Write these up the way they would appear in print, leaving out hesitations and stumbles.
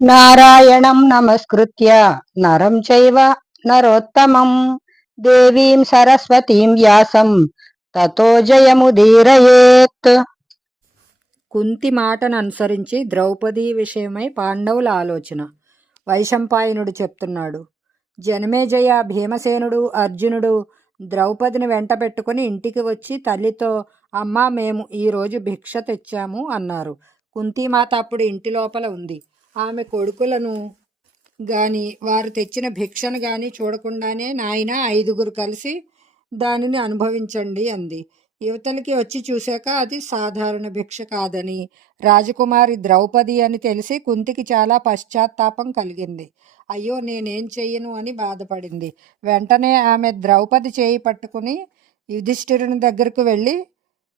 నారాయణం నమస్కృత్య నరం చైవ నరోత్తమం దేవీం సరస్వతీం వ్యాసం తతో జయముదీరయేత్. కుంతి మాటను అనుసరించి ద్రౌపది విషయమై పాండవుల ఆలోచన. వైశంపాయనుడు చెప్తున్నాడు. జనమేజయ, భీమసేనుడు, అర్జునుడు ద్రౌపదిని వెంట పెట్టుకుని ఇంటికి వచ్చి తల్లితో, అమ్మా, మేము ఈరోజు భిక్ష తెచ్చాము అన్నారు. కుంతీమాత అప్పుడు ఇంటి లోపల ఉంది. ఆమె కొడుకులను గాని వారు తెచ్చిన భిక్షను గాని చూడకుండానే, నాయనా, 5గురు కలిసి దానిని అనుభవించండి అంది. యువతలకి వచ్చి చూశాక అది సాధారణ భిక్ష కాదని, రాజకుమారి ద్రౌపది అని తెలిసి కుంతికి చాలా పశ్చాత్తాపం కలిగింది. అయ్యో, నేనేం చెయ్యను అని బాధపడింది. వెంటనే ఆమె ద్రౌపది చేయి పట్టుకుని యుధిష్ఠిరుని దగ్గరకు వెళ్ళి,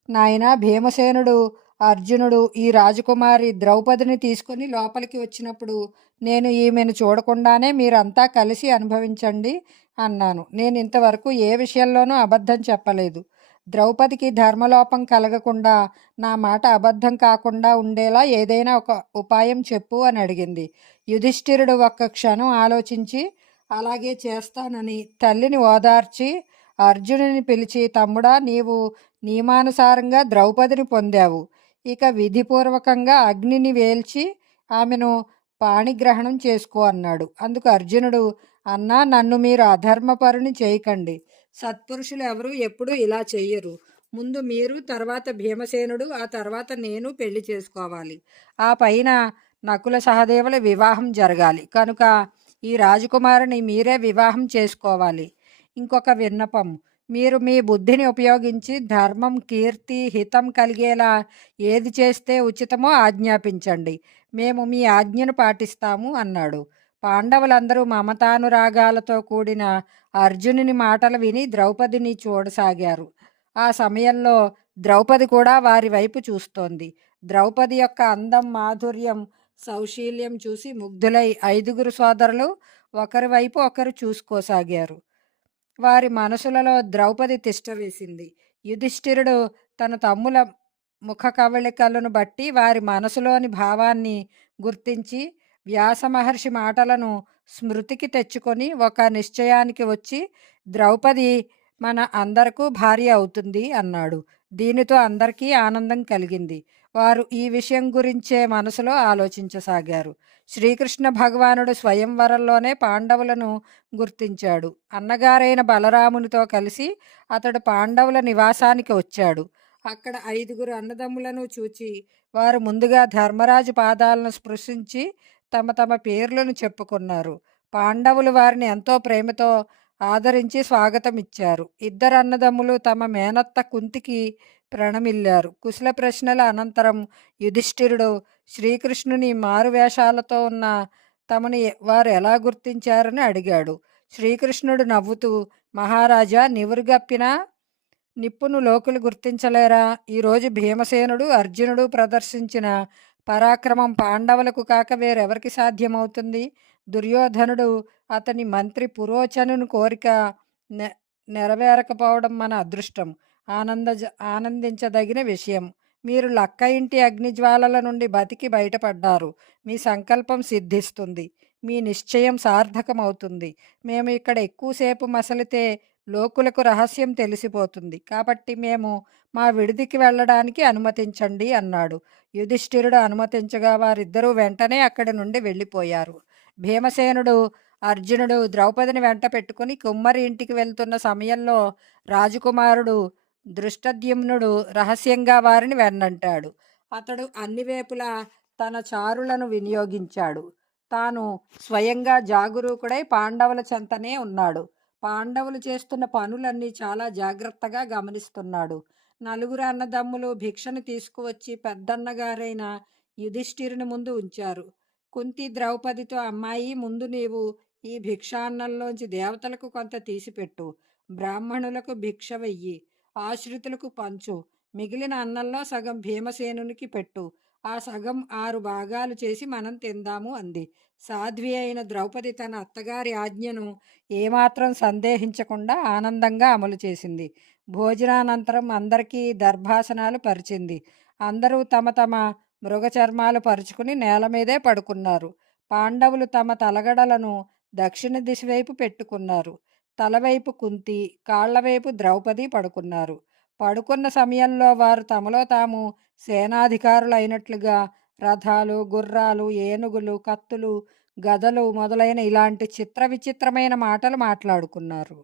నాయనా, భీమసేనుడు, అర్జునుడు ఈ రాజకుమారి ద్రౌపదిని తీసుకుని లోపలికి వచ్చినప్పుడు నేను ఈమెను చూడకుండానే మీరంతా కలిసి అనుభవించండి అన్నాను. నేను ఇంతవరకు ఏ విషయంలోనూ అబద్ధం చెప్పలేదు. ద్రౌపదికి ధర్మలోపం కలగకుండా, నా మాట అబద్ధం కాకుండా ఉండేలా ఏదైనా ఒక ఉపాయం చెప్పు అని అడిగింది. యుధిష్ఠిరుడు ఒక్క క్షణం ఆలోచించి, అలాగే చేస్తానని తల్లిని ఓదార్చి అర్జునుని పిలిచి, తమ్ముడా, నీవు నియమానుసారంగా ద్రౌపదిని పొందావు. ఇక విధిపూర్వకంగా అగ్నిని వేల్చి ఆమెను పాణిగ్రహణం చేసుకో అన్నాడు. అందుకు అర్జునుడు, అన్నా, నన్ను మీరు అధర్మపరుని చేయకండి. సత్పురుషులు ఎవరు ఎప్పుడూ ఇలా చెయ్యరు. ముందు మీరు, తర్వాత భీమసేనుడు, ఆ తర్వాత నేను పెళ్లి చేసుకోవాలి. ఆ పైన నకుల సహదేవుల వివాహం జరగాలి. కనుక ఈ రాజకుమారిని మీరే వివాహం చేసుకోవాలి. ఇంకొక విన్నపం, మీరు మీ బుద్ధిని ఉపయోగించి ధర్మం, కీర్తి, హితం కలిగేలా ఏది చేస్తే ఉచితమో ఆజ్ఞాపించండి. మేము మీ ఆజ్ఞను పాటిస్తాము అన్నాడు. పాండవులందరూ మమతానురాగాలతో కూడిన అర్జునుని మాటలు విని ద్రౌపదిని చూడసాగారు. ఆ సమయంలో ద్రౌపది కూడా వారి వైపు చూస్తోంది. ద్రౌపది యొక్క అందం, మాధుర్యం, సౌశీల్యం చూసి ముగ్ధులై 5గురు సోదరులు ఒకరి వైపు ఒకరు చూసుకోసాగారు. వారి మనసులలో ద్రౌపది తిష్టవేసింది. యుధిష్ఠిరుడు తన తమ్ముల ముఖ కవళికలను బట్టి వారి మనసులోని భావాన్ని గుర్తించి వ్యాస మహర్షి మాటలను స్మృతికి తెచ్చుకొని ఒక నిశ్చయానికి వచ్చి, ద్రౌపది మన అందరకు భార్య అవుతుంది అన్నాడు. దీనితో అందరికీ ఆనందం కలిగింది. వారు ఈ విషయం గురించే మనసులో ఆలోచించసాగారు. శ్రీకృష్ణ భగవానుడు స్వయంవరంలోనే పాండవులను గుర్తించాడు. అన్నగారైన బలరామునితో కలిసి అతడు పాండవుల నివాసానికి వచ్చాడు. అక్కడ 5గురు అన్నదమ్ములను చూచి వారు ముందుగా ధర్మరాజు పాదాలను స్పృశించి తమ తమ పేర్లను చెప్పుకున్నారు. పాండవులు వారిని ఎంతో ప్రేమతో ఆదరించి స్వాగతం ఇచ్చారు. 2 అన్నదమ్ములు తమ మేనత్త కుంతికి ప్రణమిల్లారు. కుశల ప్రశ్నల అనంతరం యుధిష్ఠిరుడు శ్రీకృష్ణుని మారువేషాలతో ఉన్న తమని వారు ఎలా గుర్తించారని అడిగాడు. శ్రీకృష్ణుడు నవ్వుతూ, మహారాజా, నివురుగప్పిన నిప్పును లోకులు గుర్తించలేరా? ఈరోజు భీమసేనుడు, అర్జునుడు ప్రదర్శించిన పరాక్రమం పాండవులకు కాక వేరెవరికి సాధ్యమవుతుంది? దుర్యోధనుడు, అతని మంత్రి పురోచనుని కోరిక నెరవేరకపోవడం మన అదృష్టం, ఆనందించదగిన విషయం. మీరు లక్క ఇంటి అగ్నిజ్వాలల నుండి బతికి బయటపడ్డారు. మీ సంకల్పం సిద్ధిస్తుంది. మీ నిశ్చయం సార్థకమవుతుంది. మేము ఇక్కడ ఎక్కువసేపు మసలితే లోకులకు రహస్యం తెలిసిపోతుంది. కాబట్టి మేము మా విడిదికి వెళ్ళడానికి అనుమతించండి అన్నాడు. యుధిష్ఠిరుడు అనుమతించగా వారిద్దరూ వెంటనే అక్కడి నుండి వెళ్ళిపోయారు. భీమసేనుడు, అర్జునుడు ద్రౌపదిని వెంట పెట్టుకుని కుమ్మరి ఇంటికి వెళ్తున్న సమయంలో రాజకుమారుడు దృష్టద్యుమ్నుడు రహస్యంగా వారిని వెన్నంటాడు. అతడు అన్ని వేపులా తన చారులను వినియోగించాడు. తాను స్వయంగా జాగరూకుడై పాండవుల చెంతనే ఉన్నాడు. పాండవులు చేస్తున్న పనులన్నీ చాలా జాగ్రత్తగా గమనిస్తున్నాడు. 4 అన్నదమ్ములు భిక్షను తీసుకువచ్చి పెద్దన్నగారైన యుధిష్ఠిరుని ముందు ఉంచారు. కుంతి ద్రౌపదితో, అమ్మాయి, ముందు నీవు ఈ భిక్షాన్నంలోంచి దేవతలకు కొంత తీసిపెట్టు. బ్రాహ్మణులకు భిక్ష వెయ్యి. ఆశ్రితులకు పంచు. మిగిలిన అన్నంలో సగం భీమసేనునికి పెట్టు. ఆ సగం 6 భాగాలు చేసి మనం తిందాము అంది. సాధ్వి అయిన ద్రౌపది తన అత్తగారి ఆజ్ఞను ఏమాత్రం సందేహించకుండా ఆనందంగా అమలు చేసింది. భోజనానంతరం అందరికీ దర్భాసనాలు పరిచింది. అందరూ తమ తమ మృగచర్మాలు పరుచుకుని నేల మీదే పడుకున్నారు. పాండవులు తమ తలగడలను దక్షిణ దిశ వైపు పెట్టుకున్నారు. తలవైపు కుంతి, కాళ్లవైపు ద్రౌపది పడుకున్నారు. పడుకున్న సమయంలో వారు తమలో తాము సేనాధికారులైనట్లుగా రథాలు, గుర్రాలు, ఏనుగులు, కత్తులు, గదలు మొదలైన ఇలాంటి చిత్ర విచిత్రమైన మాటలు మాట్లాడుకున్నారు.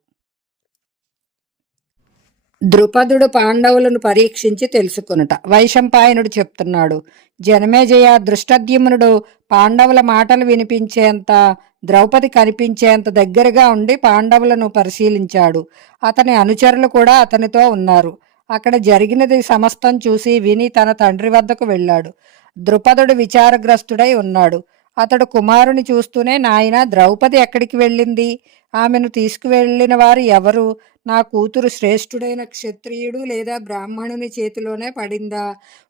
ద్రుపదుడు పాండవులను పరీక్షించి తెలుసుకొనుట. వైశంపాయనుడు చెప్తున్నాడు. జనమేజయ, దృష్టద్యుమ్నుడు పాండవుల మాటలు వినిపించేంత, ద్రౌపది కనిపించేంత దగ్గరగా ఉండి పాండవులను పరిశీలించాడు. అతని అనుచరులు కూడా అతనితో ఉన్నారు. అక్కడ జరిగినది సమస్తం చూసి విని తన తండ్రి వద్దకు వెళ్ళాడు. ద్రుపదుడు విచారగ్రస్తుడై ఉన్నాడు. అతడు కుమారుని చూస్తూనే, నాయన, ద్రౌపది ఎక్కడికి వెళ్ళింది? ఆమెను తీసుకువెళ్ళిన వారు ఎవరు? నా కూతురు శ్రేష్ఠుడైన క్షత్రియుడు లేదా బ్రాహ్మణుని చేతిలోనే పడిందా?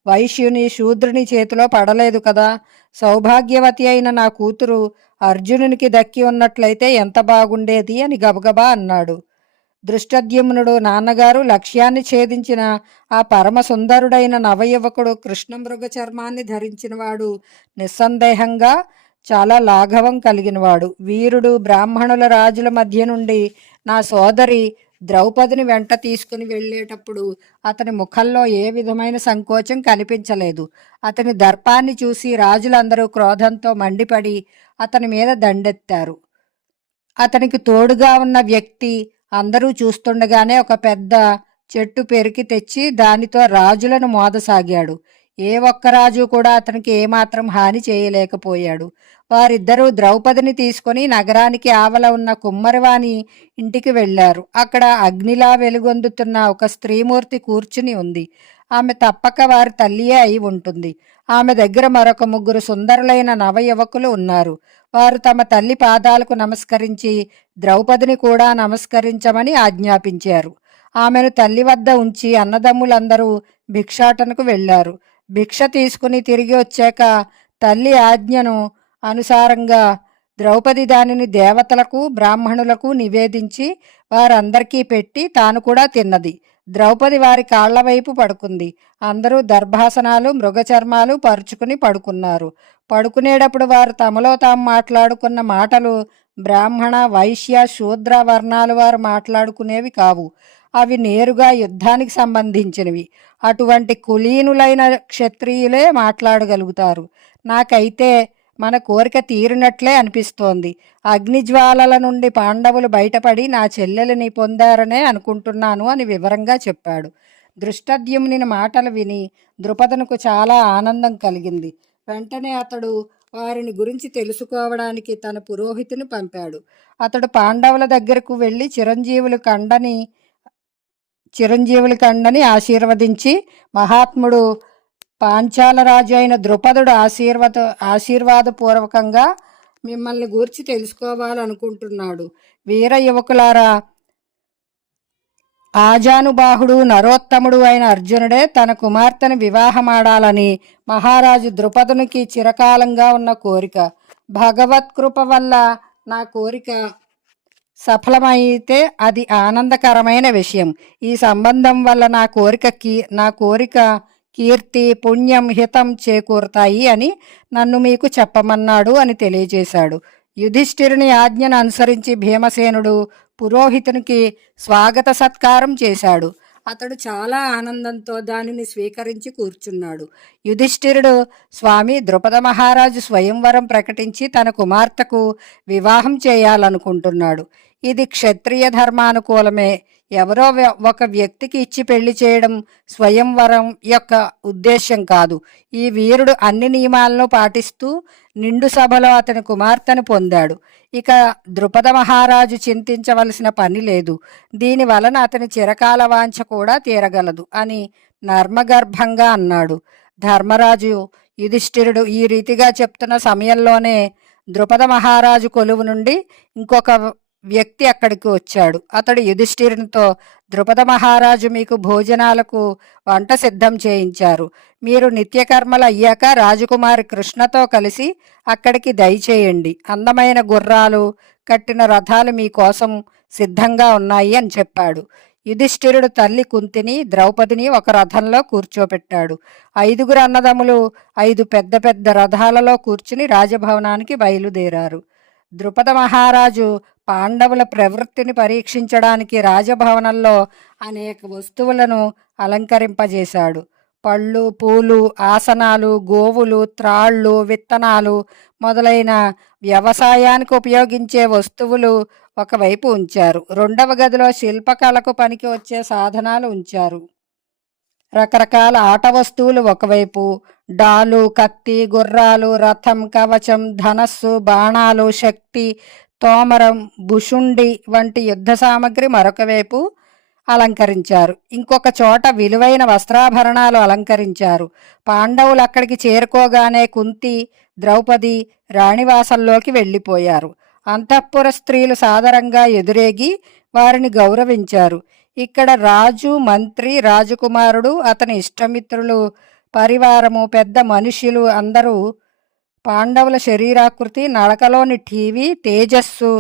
వైశ్యుని, శూద్రుని చేతిలో పడలేదు కదా? సౌభాగ్యవతి అయిన నా కూతురు అర్జునునికి దక్కి ఉన్నట్లయితే ఎంత బాగుండేది అని గబగబా అన్నాడు. దృష్టద్యుమ్నుడు, నాన్నగారు, లక్ష్యాన్ని ఛేదించిన ఆ పరమ సుందరుడైన నవయువకుడు కృష్ణమృగ చర్మాన్ని ధరించినవాడు నిస్సందేహంగా చాలా లాఘవం కలిగినవాడు. వీరుడు. బ్రాహ్మణుల రాజుల మధ్య నుండి నా సోదరి ద్రౌపదిని వెంట తీసుకుని వెళ్ళేటప్పుడు అతని ముఖంలో ఏ విధమైన సంకోచం కనిపించలేదు. అతని దర్పాన్ని చూసి రాజులందరూ క్రోధంతో మండిపడి అతని మీద దండెత్తారు. అతనికి తోడుగా ఉన్న వ్యక్తి అందరూ చూస్తుండగానే ఒక పెద్ద చెట్టు పెరికి తెచ్చి దానితో రాజులను మోదసాగాడు. ఏ ఒక్క రాజు కూడా అతనికి ఏమాత్రం హాని చేయలేకపోయాడు. వారిద్దరూ ద్రౌపదిని తీసుకొని నగరానికి ఆవల ఉన్న కుమ్మరివాని ఇంటికి వెళ్ళారు. అక్కడ అగ్నిలా వెలుగొందుతున్న ఒక స్త్రీమూర్తి కూర్చుని ఉంది. ఆమె తప్పక వారి తల్లియే అయి ఉంటుంది. ఆమె దగ్గర మరొక 3 సుందరులైన నవయువకులు ఉన్నారు. వారు తమ తల్లి పాదాలకు నమస్కరించి ద్రౌపదిని కూడా నమస్కరించమని ఆజ్ఞాపించారు. ఆమెను తల్లి వద్ద ఉంచి అన్నదమ్ములందరూ భిక్షాటనకు వెళ్ళారు. భిక్ష తీసుకుని తిరిగి వచ్చాక తల్లి ఆజ్ఞను అనుసారంగా ద్రౌపది దానిని దేవతలకు, బ్రాహ్మణులకు నివేదించి వారందరికీ పెట్టి తాను కూడా తిన్నది. ద్రౌపది వారి కాళ్ల వైపు పడుకుంది. అందరూ దర్భాసనాలు, మృగచర్మాలు పరుచుకుని పడుకున్నారు. పడుకునేటప్పుడు వారు తమలో తాము మాట్లాడుకున్న మాటలు బ్రాహ్మణ, వైశ్య, శూద్ర వర్ణాల వారు మాట్లాడుకునేవి కావు. అవి నేరుగా యుద్ధానికి సంబంధించినవి. అటువంటి కులీనులైన క్షత్రియులే మాట్లాడగలుగుతారు. నాకైతే మన కోరిక తీరినట్లే అనిపిస్తోంది. అగ్నిజ్వాలల నుండి పాండవులు బయటపడి నా చెల్లెలిని పొందారనే అనుకుంటున్నాను అని వివరంగా చెప్పాడు. దృష్టద్యుమ్ని మాటలు విని ద్రుపదనుకు చాలా ఆనందం కలిగింది. వెంటనే అతడు వారిని గురించి తెలుసుకోవడానికి తన పురోహితుని పంపాడు. అతడు పాండవుల దగ్గరకు వెళ్ళి చిరంజీవుల కండని ఆశీర్వదించి, మహాత్ముడు పాంచాలరాజు అయిన ద్రుపదుడు ఆశీర్వాదపూర్వకంగా మిమ్మల్ని గూర్చి తెలుసుకోవాలనుకుంటున్నాడు. వీర యువకులారా, ఆజానుబాహుడు, నరోత్తముడు అయిన అర్జునుడే తన కుమార్తెను వివాహమాడాలని మహారాజు ద్రుపదునికి చిరకాలంగా ఉన్న కోరిక. భగవత్కృప వల్ల నా కోరిక సఫలమైతే అది ఆనందకరమైన విషయం. ఈ సంబంధం వల్ల నా కోరిక కీర్తి, పుణ్యం, హితం చేకూరుతాయి అని నన్ను మీకు చెప్పమన్నాడు అని తెలియజేశాడు. యుధిష్ఠిరుని ఆజ్ఞను అనుసరించి భీమసేనుడు పురోహితునికి స్వాగత సత్కారం చేశాడు. అతడు చాలా ఆనందంతో దానిని స్వీకరించి కూర్చున్నాడు. యుధిష్ఠిరుడు, స్వామి, ద్రుపద మహారాజు స్వయంవరం ప్రకటించి తన కుమార్తెకు వివాహం చేయాలనుకుంటున్నాడు. ఇది క్షత్రియ ధర్మానుకూలమే. ఎవరో ఒక వ్యక్తికి ఇచ్చి పెళ్లి చేయడం స్వయంవరం యొక్క ఉద్దేశ్యం కాదు. ఈ వీరుడు అన్ని నియమాలను పాటిస్తూ నిండు సభలో అతని కుమార్తెను పొందాడు. ఇక ద్రుపద మహారాజు చింతించవలసిన పని లేదు. దీని వలన అతని చిరకాల వాంఛ కూడా తీరగలదు అని నర్మగర్భంగా అన్నాడు. ధర్మరాజు యుధిష్ఠిరుడు ఈ రీతిగా చెప్తున్న సమయంలోనే ద్రుపద మహారాజు కొలువు నుండి ఇంకొక వ్యక్తి అక్కడికి వచ్చాడు. అతడు యుధిష్ఠిరునితో, ద్రుపద మహారాజు మీకు భోజనాలకు వంట సిద్ధం చేయించారు. మీరు నిత్యకర్మలు అయ్యాక రాజకుమారి కృష్ణతో కలిసి అక్కడికి దయచేయండి. అందమైన గుర్రాలు కట్టిన రథాలు మీకోసం సిద్ధంగా ఉన్నాయి అని చెప్పాడు. యుధిష్ఠిరుడు తల్లి కుంతిని ద్రౌపదిని ఒక రథంలో కూర్చోపెట్టాడు. 5గురు అన్నదమ్ములు 5 పెద్ద పెద్ద రథాలలో కూర్చుని రాజభవనానికి బయలుదేరారు. ద్రుపద మహారాజు పాండవుల ప్రవృత్తిని పరీక్షించడానికి రాజభవనంలో అనేక వస్తువులను అలంకరింపజేశాడు. పళ్ళు, పూలు, ఆసనాలు, గోవులు, త్రాళ్ళు, విత్తనాలు మొదలైన వ్యవసాయానికి ఉపయోగించే వస్తువులు ఒకవైపు ఉంచారు. 2వ గదిలో శిల్పకళకు పనికి వచ్చే సాధనాలు ఉంచారు. రకరకాల ఆట వస్తువులు ఒకవైపు, డాలు, కత్తి, గుర్రాలు, రథం, కవచం, ధనస్సు, బాణాలు, శక్తి, తోమరం, భుషుండి వంటి యుద్ధ సామగ్రి మరొక వైపు అలంకరించారు. ఇంకొక చోట విలువైన వస్త్రాభరణాలు అలంకరించారు. పాండవులు అక్కడికి చేరుకోగానే కుంతి, ద్రౌపది రాణివాసంలోకి వెళ్ళిపోయారు. అంతఃపుర స్త్రీలు సాదరంగా ఎదురేగి వారిని గౌరవించారు. ఇక్కడ రాజు, మంత్రి, రాజకుమారుడు, అతని ఇష్టమిత్రులు, పరివారము, పెద్ద మనుష్యులు అందరూ పాండవుల శరీరాకృతి, నడకలోని టీవీ, తేజస్సు,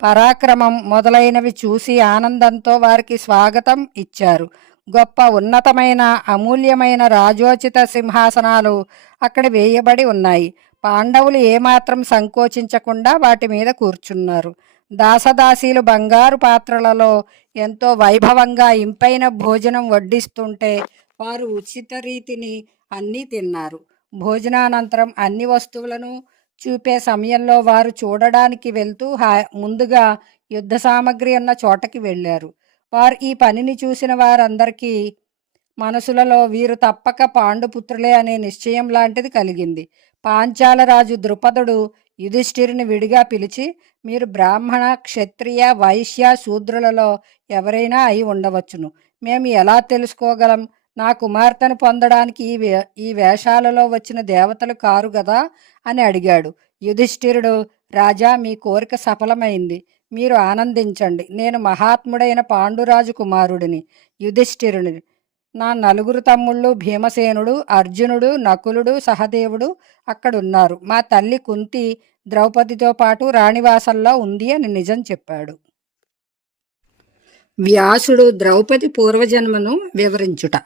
పరాక్రమం మొదలైనవి చూసి ఆనందంతో వారికి స్వాగతం ఇచ్చారు. గొప్ప ఉన్నతమైన అమూల్యమైన రాజోచిత సింహాసనాలు అక్కడ వేయబడి ఉన్నాయి. పాండవులు ఏమాత్రం సంకోచించకుండా వాటి మీద కూర్చున్నారు. దాసదాసీలు బంగారు పాత్రలలో ఎంతో వైభవంగా ఇంపైన భోజనం వడ్డిస్తుంటే వారు ఉచిత రీతిని అన్నీ తిన్నారు. భోజనానంతరం అన్ని వస్తువులను చూపే సమయంలో వారు చూడడానికి వెళ్తూ ముందుగా యుద్ధ సామగ్రి ఉన్న చోటకి వెళ్ళారు. వారు ఈ పనిని చూసిన వారందరికీ మనసులలో వీరు తప్పక పాండుపుత్రులే అనే నిశ్చయం లాంటిది కలిగింది. పాంచాల రాజు ద్రుపదుడు యుధిష్ఠిరుని విడిగా పిలిచి, మీరు బ్రాహ్మణ, క్షత్రియ, వైశ్య, శూద్రులలో ఎవరైనా అయి ఉండవచ్చును. మేము ఎలా తెలుసుకోగలం? నా కుమార్తెను పొందడానికి ఈ వేషాలలో వచ్చిన దేవతలు కారు గదా అని అడిగాడు. యుధిష్ఠిరుడు, రాజా, మీ కోరిక సఫలమైంది. మీరు ఆనందించండి. నేను మహాత్ముడైన పాండురాజు కుమారుడిని, యుధిష్ఠిరుని. నా 4 తమ్ముళ్ళు భీమసేనుడు, అర్జునుడు, నకులుడు, సహదేవుడు అక్కడున్నారు. మా తల్లి కుంతి ద్రౌపదితో పాటు రాణివాసంలో ఉంది అని నిజం చెప్పాడు. వ్యాసుడు ద్రౌపది పూర్వజన్మను వివరించుట.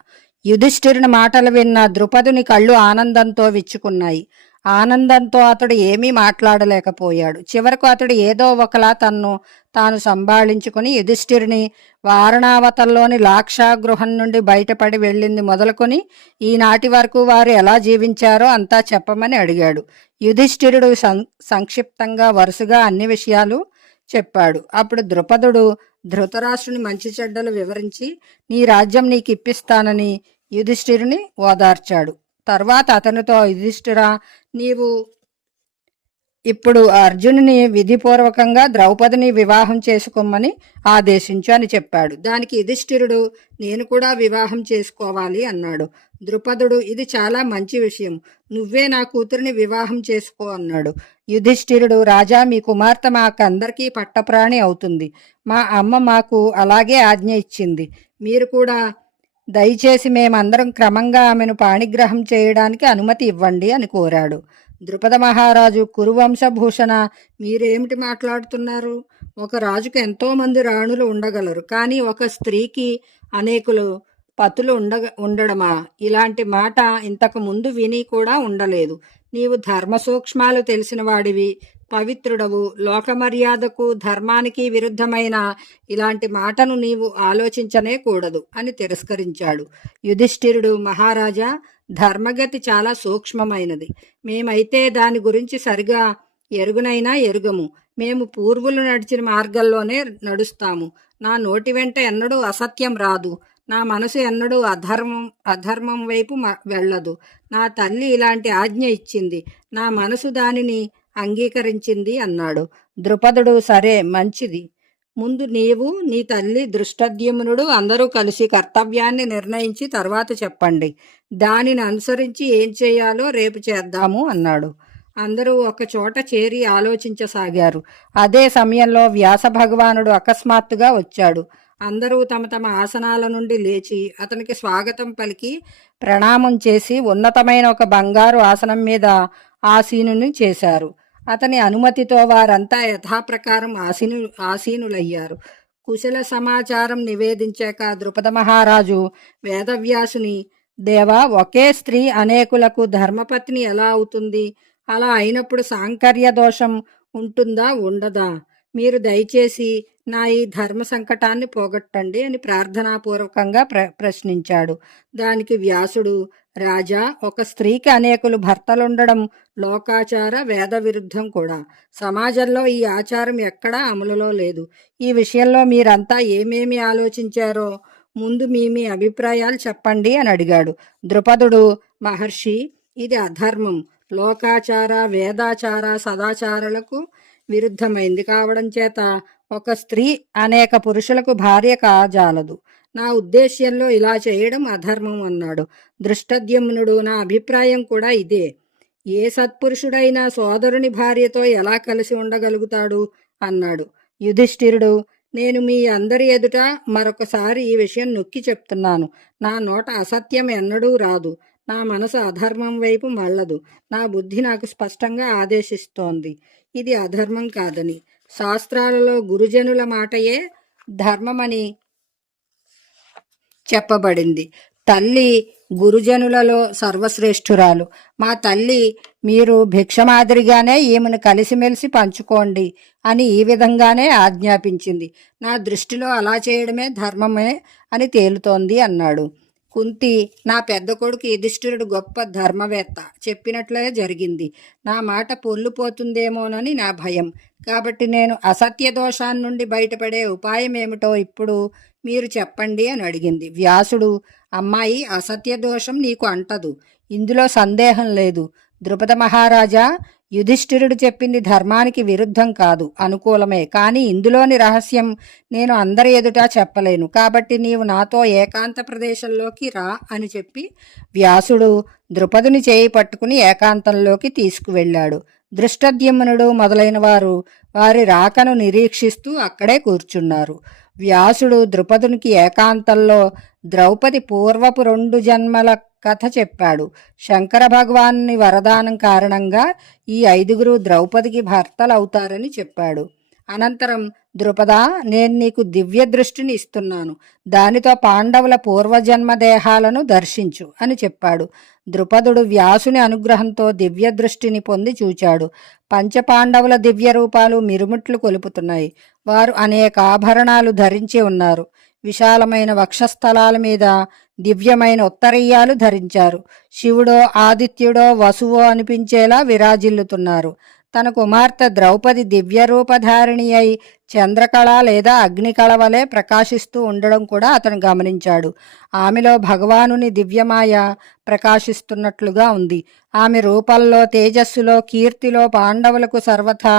యుధిష్ఠిరుని మాటలు విన్న ద్రుపదుని కళ్ళు ఆనందంతో విచ్చుకున్నాయి. ఆనందంతో అతడు ఏమీ మాట్లాడలేకపోయాడు. చివరకు అతడు ఏదో ఒకలా తాను సంభాళించుకుని యుధిష్ఠిరుని వారణావతంలోని లాక్షాగృహం నుండి బయటపడి వెళ్ళింది మొదలుకొని ఈనాటి వరకు వారు ఎలా జీవించారో అంతా చెప్పమని అడిగాడు. యుధిష్ఠిరుడు సంక్షిప్తంగా వరుసగా అన్ని విషయాలు చెప్పాడు. అప్పుడు ద్రుపదుడు ధృతరాష్ట్రుని మంచి చెడ్డలు వివరించి నీ రాజ్యం నీకు ఇప్పిస్తానని యుధిష్ఠిరుని ఓదార్చాడు. తర్వాత అతనితో, యుధిష్ఠిరా, నీవు ఇప్పుడు అర్జునుని విధిపూర్వకంగా ద్రౌపదిని వివాహం చేసుకోమని ఆదేశించు అని చెప్పాడు. దానికి యుధిష్ఠిరుడు, నేను కూడా వివాహం చేసుకోవాలి అన్నాడు. ద్రుపదుడు, ఇది చాలా మంచి విషయం, నువ్వే నా కూతురిని వివాహం చేసుకో అన్నాడు. యుధిష్ఠిరుడు, రాజా, మీ కుమార్తె మాకందరికీ పట్టప్రాణి అవుతుంది. మా అమ్మ మాకు అలాగే ఆజ్ఞ ఇచ్చింది. మీరు కూడా దయచేసి మేమందరం క్రమంగా ఆమెను పాణిగ్రహం చేయడానికి అనుమతి ఇవ్వండి అని కోరాడు. ద్రుపద మహారాజు, కురువంశభూషణ, మీరేమిటి మాట్లాడుతున్నారు? ఒక రాజుకు ఎంతోమంది రాణులు ఉండగలరు, కానీ ఒక స్త్రీకి అనేకులు పతులు ఉండడమా? ఇలాంటి మాట ఇంతకు ముందు విని కూడా ఉండలేదు. నీవు ధర్మ సూక్ష్మాలు తెలిసిన వాడివి, పవిత్రుడవు, లోకమర్యాదకు ధర్మానికి విరుద్ధమైన ఇలాంటి మాటను నీవు ఆలోచించనే కూడదు అని తిరస్కరించాడు. యుధిష్ఠిరుడు, మహారాజా, ధర్మగతి చాలా సూక్ష్మమైనది. మేమైతే దాని గురించి సరిగా ఎరుగునైనా ఎరుగము. మేము పూర్వులు నడిచిన మార్గంలోనే నడుస్తాము. నా నోటి వెంట ఎన్నడూ అసత్యం రాదు. నా మనసు ఎన్నడూ అధర్మం వైపు వెళ్ళదు. నా తల్లి ఇలాంటి ఆజ్ఞ ఇచ్చింది, నా మనసు దానిని అంగీకరించింది అన్నాడు. ద్రుపదుడు, సరే, మంచిది. ముందు నీవు, నీ తల్లి దృష్టద్యుమ్నుడు అందరూ కలిసి కర్తవ్యాన్ని నిర్ణయించి తర్వాత చెప్పండి. దానిని అనుసరించి ఏం చేయాలో రేపు చేద్దాము అన్నాడు. అందరూ ఒక చోట చేరి ఆలోచించసాగారు. అదే సమయంలో వ్యాస భగవానుడు అకస్మాత్తుగా వచ్చాడు. అందరూ తమ తమ ఆసనాల నుండి లేచి అతనికి స్వాగతం పలికి ప్రణామం చేసి ఉన్నతమైన ఒక బంగారు ఆసనం మీద ఆసీనుని చేశారు. అతని అనుమతితో వారంతా యథాప్రకారం ఆసీనులయ్యారు. కుశల సమాచారం నివేదించాక ద్రుపద మహారాజు వేదవ్యాసుని, దేవా, ఒకే స్త్రీ అనేకులకు ధర్మపత్ని ఎలా అవుతుంది? అలా అయినప్పుడు సాంకర్య దోషం ఉంటుందా ఉండదా? మీరు దయచేసి నా ఈ ధర్మ సంకటాన్ని పోగొట్టండి అని ప్రార్థనాపూర్వకంగా ప్రశ్నించాడు. దానికి వ్యాసుడు, రాజా, ఒక స్త్రీకి అనేకులు భర్తలుండడం లోకాచార వేద విరుద్ధం కూడా. సమాజంలో ఈ ఆచారం ఎక్కడా అమలులో లేదు. ఈ విషయంలో మీరంతా ఏమేమి ఆలోచించారో ముందు మీ అభిప్రాయాలు చెప్పండి అని అడిగాడు. ద్రుపదుడు, మహర్షి, ఇది అధర్మం. లోకాచార వేదాచార సదాచారాలకు విరుద్ధమైంది కావడం చేత ఒక స్త్రీ అనేక పురుషులకు భార్య కాజాలదు. నా ఉద్దేశ్యంలో ఇలా చేయడం అధర్మం అన్నాడు. దృష్టద్యుమ్నుడు, నా అభిప్రాయం కూడా ఇదే. ఏ సత్పురుషుడైనా సోదరుని భార్యతో ఎలా కలిసి ఉండగలుగుతాడు అన్నాడు. యుధిష్ఠిరుడు, నేను మీ అందరి ఎదుట మరొకసారి ఈ విషయం నొక్కి చెప్తున్నాను. నా నోట అసత్యం ఎన్నడూ రాదు. నా మనసు అధర్మం వైపు మళ్ళదు. నా బుద్ధి నాకు స్పష్టంగా ఆదేశిస్తోంది ఇది అధర్మం కాదని. శాస్త్రాలలో గురుజనుల మాటయే ధర్మమని చెప్పబడింది. తల్లి గురుజనులలో సర్వశ్రేష్ఠురాలు. మా తల్లి, మీరు భిక్ష మాదిరిగానే ఈమెను కలిసిమెలిసి పంచుకోండి అని ఈ విధంగానే ఆజ్ఞాపించింది. నా దృష్టిలో అలా చేయడమే ధర్మమే అని తేలుతోంది అన్నాడు. కుంతి, నా పెద్ద కొడుకు యుధిష్ఠిరుడు గొప్ప ధర్మవేత్త, చెప్పినట్లే జరిగింది. నా మాట పొల్లుపోతుందేమోనని నా భయం. కాబట్టి నేను అసత్య దోషాన్ని నుండి బయటపడే ఉపాయం ఏమిటో ఇప్పుడు మీరు చెప్పండి అని అడిగింది. వ్యాసుడు, అమ్మాయి, అసత్య దోషం నీకు అంటదు, ఇందులో సందేహం లేదు. ద్రుపద మహారాజా, యుధిష్ఠిరుడు చెప్పింది ధర్మానికి విరుద్ధం కాదు, అనుకూలమే. కానీ ఇందులోని రహస్యం నేను అందరి ఎదుట చెప్పలేను. కాబట్టి నీవు నాతో ఏకాంత ప్రదేశంలోకి రా అని చెప్పి వ్యాసుడు ద్రుపదుని చేయి పట్టుకుని ఏకాంతంలోకి తీసుకువెళ్ళాడు. దృష్టద్యుమ్నుడు మొదలైన వారు వారి రాకను నిరీక్షిస్తూ అక్కడే కూర్చున్నారు. వ్యాసుడు ద్రుపదునికి ఏకాంతంలో ద్రౌపది పూర్వపు 2 జన్మల కథ చెప్పాడు. శంకర భగవానుని వరదానం కారణంగా ఈ 5గురు ద్రౌపదికి భర్తలవుతారని చెప్పాడు. అనంతరం, ద్రుపద, నేను నీకు దివ్య దృష్టిని ఇస్తున్నాను. దానితో పాండవుల పూర్వజన్మ దేహాలను దర్శించు అని చెప్పాడు. ద్రుపదుడు వ్యాసుని అనుగ్రహంతో దివ్య దృష్టిని పొంది చూచాడు. పంచపాండవుల దివ్య రూపాలు మిరుముట్లు కొలుపుతున్నాయి. వారు అనేక ఆభరణాలు ధరించి ఉన్నారు. విశాలమైన వక్షస్థలాల మీద దివ్యమైన ఉత్తరీయాలు ధరించారు. శివుడో ఆదిత్యుడో వసువో అనిపించేలా విరాజిల్లుతున్నారు. తన కుమార్తె ద్రౌపది దివ్యరూపధారిణి అయి చంద్రకళ లేదా అగ్నికళ వలె ప్రకాశిస్తూ ఉండడం కూడా అతను గమనించాడు. ఆమెలో భగవానుని దివ్యమాయ ప్రకాశిస్తున్నట్లుగా ఉంది. ఆమె రూపంలో, తేజస్సులో, కీర్తిలో పాండవులకు సర్వథా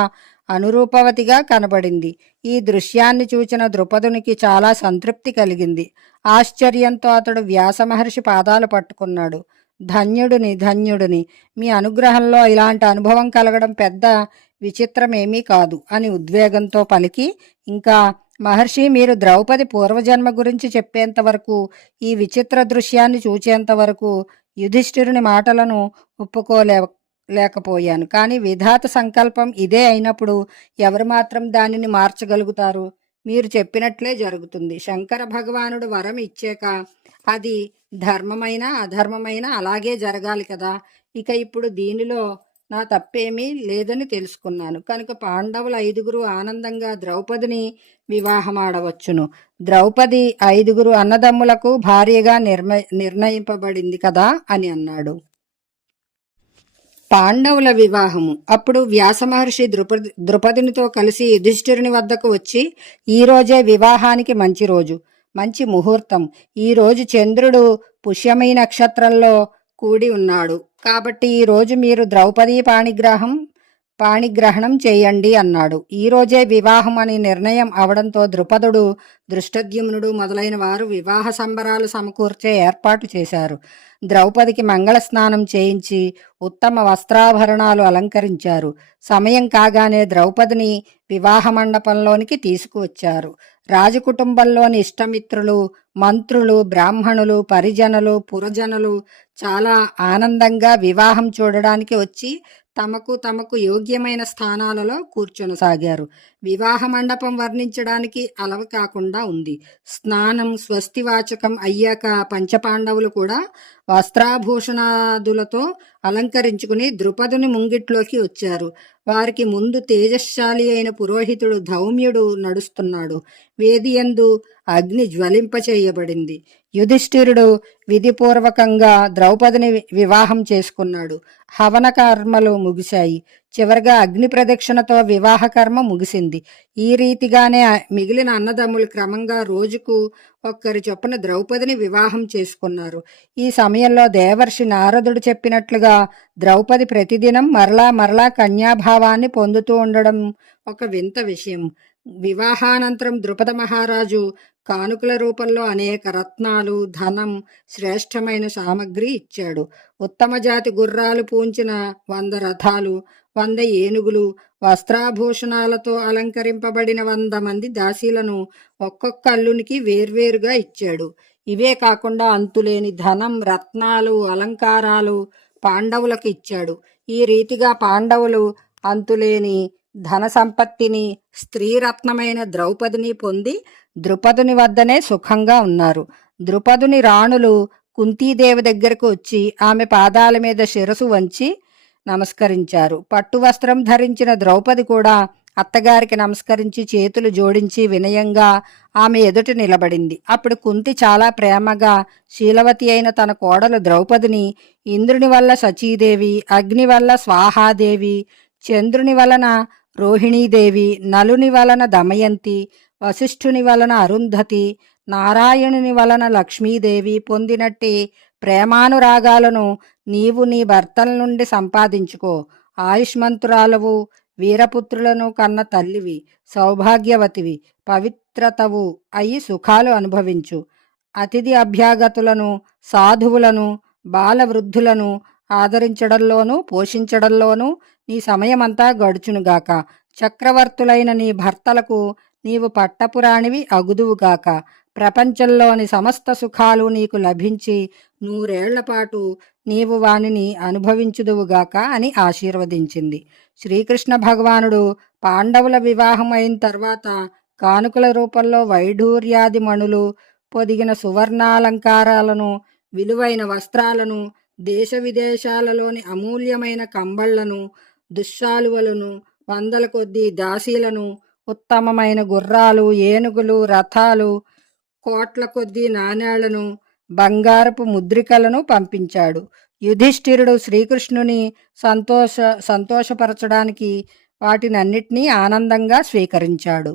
అనురూపవతిగా కనబడింది. ఈ దృశ్యాన్ని చూచిన ద్రుపదునికి చాలా సంతృప్తి కలిగింది. ఆశ్చర్యంతో అతడు వ్యాసమహర్షి పాదాలు పట్టుకున్నాడు. ధన్యుడిని, మీ అనుగ్రహంలో ఇలాంటి అనుభవం కలగడం పెద్ద విచిత్రమేమీ కాదు అని ఉద్వేగంతో పలికి, ఇంకా మహర్షి, మీరు ద్రౌపది పూర్వజన్మ గురించి చెప్పేంత వరకు, ఈ విచిత్ర దృశ్యాన్ని చూచేంత వరకు యుధిష్ఠిరుని మాటలను ఒప్పుకోలేకపోయాను. కానీ విధాత సంకల్పం ఇదే అయినప్పుడు ఎవరు మాత్రం దానిని మార్చగలుగుతారు? మీరు చెప్పినట్లే జరుగుతుంది. శంకర భగవానుడు వరం ఇచ్చాక అది ధర్మమైన అధర్మమైన అలాగే జరగాలి కదా. ఇక ఇప్పుడు దీనిలో నా తప్పేమీ లేదని తెలుసుకున్నాను కనుక పాండవుల 5గురు ఆనందంగా ద్రౌపదిని వివాహమాడవచ్చును. ద్రౌపది 5గురు అన్నదమ్ములకు భార్యగా నిర్ణయింపబడింది కదా అని అన్నాడు. పాండవుల వివాహము. అప్పుడు వ్యాసమహర్షి ద్రుపదినితో కలిసి యుధిష్ఠిరుని వద్దకు వచ్చి, ఈ రోజే వివాహానికి మంచి రోజు, మంచి ముహూర్తం. ఈ రోజు చంద్రుడు పుష్యమి నక్షత్రంలో కూడి ఉన్నాడు. కాబట్టి ఈ రోజు మీరు ద్రౌపది పాణిగ్రహణం చేయండి అన్నాడు. ఈ రోజే వివాహం అని నిర్ణయం అవడంతో ద్రుపదుడు, దృష్టద్యుమ్నుడు మొదలైన వారు వివాహ సంబరాలు సమకూర్చే ఏర్పాటు చేశారు. ద్రౌపదికి మంగళ స్నానం చేయించి ఉత్తమ వస్త్రాభరణాలు అలంకరించారు. సమయం కాగానే ద్రౌపదిని వివాహ మండపంలోనికి తీసుకువచ్చారు. రాజకుటుంబంలోని ఇష్టమిత్రులు, మంత్రులు, బ్రాహ్మణులు, పరిజనులు, పురజనులు చాలా ఆనందంగా వివాహం చూడడానికి వచ్చి తమకు యోగ్యమైన స్థానాలలో కూర్చొనసాగారు. వివాహ మండపం వర్ణించడానికి అలవ కాకుండా ఉంది. స్నానం స్వస్తివాచకం అయ్యాక పంచపాండవులు కూడా వస్త్రాభూషణాదులతో అలంకరించుకుని ద్రుపదుని ముంగిట్లోకి వచ్చారు. వారికి ముందు తేజశ్శాలి అయిన పురోహితుడు ధౌమ్యుడు నడుస్తున్నాడు. వేదియందు అగ్ని జ్వలింపచేయబడింది. యుధిష్ఠిరుడు విధిపూర్వకంగా ద్రౌపదిని వివాహం చేసుకున్నాడు. హవన కర్మలు ముగిశాయి. చివరగా అగ్ని ప్రదక్షిణతో వివాహ కర్మ ముగిసింది. ఈ రీతిగానే మిగిలిన అన్నదమ్ములు క్రమంగా రోజుకు ఒక్కరి చొప్పున ద్రౌపదిని వివాహం చేసుకున్నారు. ఈ సమయంలో దేవర్షి నారదుడు చెప్పినట్లుగా ద్రౌపది ప్రతిదినం మరలా కన్యాభావాన్ని పొందుతూ ఉండడం ఒక వింత విషయం. వివాహానంతరం ద్రుపద మహారాజు కానుకల రూపంలో అనేక రత్నాలు, ధనం, శ్రేష్టమైన సామగ్రి ఇచ్చాడు. ఉత్తమ జాతి గుర్రాలు పూంచిన 100 రథాలు, 100 ఏనుగులు, వస్త్రాభూషణాలతో అలంకరింపబడిన 100 మంది దాసీలను ఒక్కొక్క అల్లునికి వేర్వేరుగా ఇచ్చాడు. ఇవే కాకుండా అంతులేని ధనం, రత్నాలు, అలంకారాలు పాండవులకు ఇచ్చాడు. ఈ రీతిగా పాండవులు అంతులేని ధన సంపత్తిని, స్త్రీరత్నమైన ద్రౌపదిని పొంది ద్రుపదుని వద్దనే సుఖంగా ఉన్నారు. ద్రుపదుని రాణులు కుంతీదేవి దగ్గరకు వచ్చి ఆమె పాదాల మీద శిరసు వంచి నమస్కరించారు. పట్టు వస్త్రం ధరించిన ద్రౌపది కూడా అత్తగారికి నమస్కరించి చేతులు జోడించి వినయంగా ఆమె ఎదుట నిలబడింది. అప్పుడు కుంతి చాలా ప్రేమగా శీలవతి అయిన తన కోడలు ద్రౌపదిని ఇంద్రుని వల్ల సచీదేవి, అగ్ని వల్ల స్వాహాదేవి, చంద్రుని వలన రోహిణీదేవి, నలుని వలన దమయంతి, వశిష్ఠుని వలన అరుంధతి, నారాయణుని వలన లక్ష్మీదేవి పొందినట్టి ప్రేమానురాగాలను నీవు నీ భర్తల నుండి సంపాదించుకో. ఆయుష్మంతురాలవు, వీరపుత్రులను కన్న తల్లివి, సౌభాగ్యవతివి, పవిత్రతవు అయి సుఖాలు అనుభవించు. అతిథి అభ్యాగతులను, సాధువులను, బాలవృద్ధులను ఆదరించడంలోనూ పోషించడంలోనూ నీ సమయమంతా గడుచునుగాక. చక్రవర్తులైన నీ భర్తలకు నీవు పట్టపురాణివి అగుదువుగాక. ప్రపంచంలోని సమస్త సుఖాలు నీకు లభించి 100 ఏళ్లపాటు నీవు వానిని అనుభవించుదువుగాక అని ఆశీర్వదించింది. శ్రీకృష్ణ భగవానుడు పాండవుల వివాహం అయిన తర్వాత కానుకల రూపంలో వైఢూర్యాది మణులు పొదిగిన సువర్ణాలంకారాలను, విలువైన వస్త్రాలను, దేశ విదేశాలలోని అమూల్యమైన కంబళ్లను, దుశ్శాలువలను, 100ల కొద్దీ దాసీలను, ఉత్తమమైన గుర్రాలు, ఏనుగులు, రథాలు, కోట్ల కొద్దీ నాణేళ్లను, బంగారపు ముద్రికలను పంపించాడు. యుధిష్ఠిరుడు శ్రీకృష్ణుని సంతోషపరచడానికి వాటినన్నిటినీ ఆనందంగా స్వీకరించాడు.